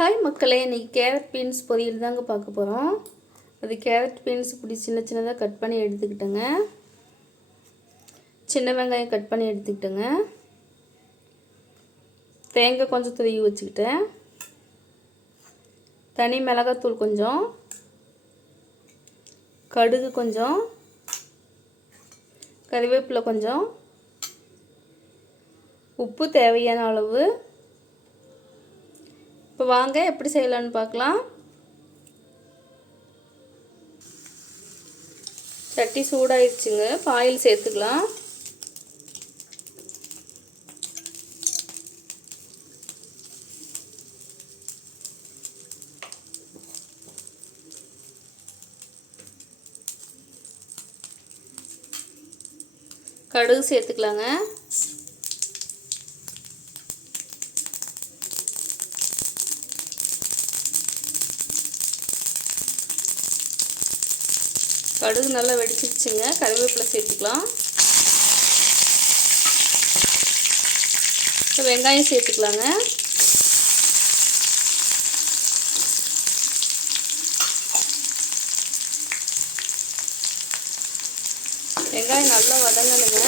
Hi மக்களே இன்றைக்கி carrot beans பொரியல் தாங்க பார்க்க போகிறோம் அது கேரட் பீன்ஸ் இப்படி சின்ன சின்னதாக கட் பண்ணி எடுத்துக்கிட்டேங்க. சின்ன வெங்காயம் கட் பண்ணி எடுத்துக்கிட்டேங்க. தேங்காய் கொஞ்சம் துருவி வச்சுக்கிட்டேன். தனி மிளகாத்தூள் கொஞ்சம். கடுகு கொஞ்சம். கறிவேப்பிலை கொஞ்சம். உப்பு தேவையான அளவு. இப்போ வாங்க எப்படி செய்யலான்னு பார்க்கலாம். சட்டி சூடாயிடுச்சுங்க பாயில் சேர்த்துக்கலாம். கடுகு சேர்த்துக்கலாங்க. கடுகு நல்லா வெடிச்சிருச்சுங்க. கருவேப்பிலை சேர்த்துக்கலாம். இப்போ வெங்காயம் சேர்த்துக்கலாங்க. வெங்காயம் நல்லா வதங்கணுங்க.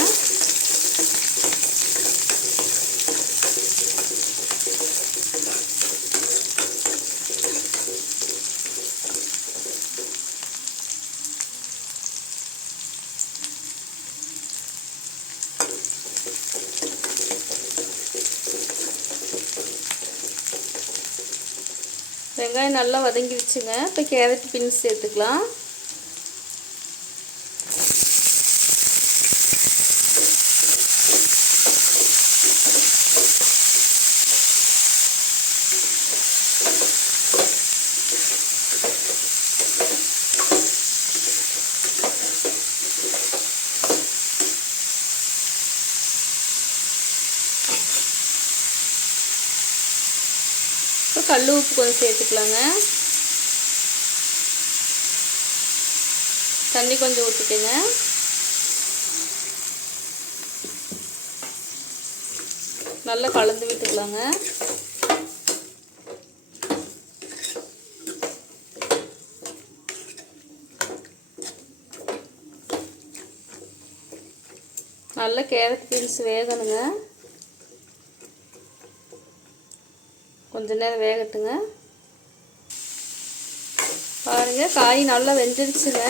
வெங்காயம் நல்லா வதங்கிடுச்சுங்க இப்போ கேரட் பீன்ஸ் சேர்த்துக்கலாம். இப்போ கல் உப்பு கொஞ்சம் சேர்த்துக்கலாங்க. தண்ணி கொஞ்சம் ஊற்றிக்கங்க நல்லா கலந்து விட்டுக்கலாங்க. நல்லா கேரட் பீன்ஸ் வேகணுங்க. கொஞ்ச நேரம் வேகட்டுங்க. பாருங்கள் காய் நல்லா வெந்துருச்சுங்க.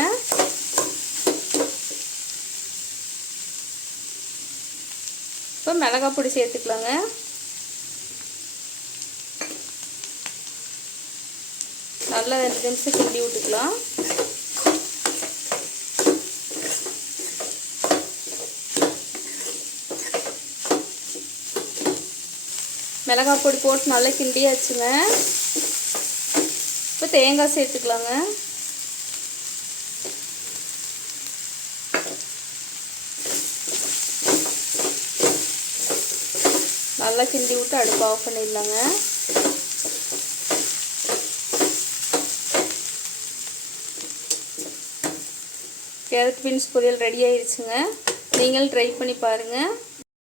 இப்போ மிளகாய் பொடி சேர்த்துக்கலாங்க. நல்லா ரெண்டு நிமிஷம் கிண்டி விட்டுக்கலாம். மிளகாய் பொடி போட்டு நல்லா கிண்டியாச்சுங்க. இப்போ தேங்காய் சேர்த்துக்கலாங்க. நல்லா கிண்டி விட்டு அடுப்பு ஆஃப் பண்ணிடலாங்க. கேரட் பீன்ஸ் பொரியல் ரெடி ஆயிடுச்சுங்க நீங்களும் ட்ரை பண்ணி பாருங்கள்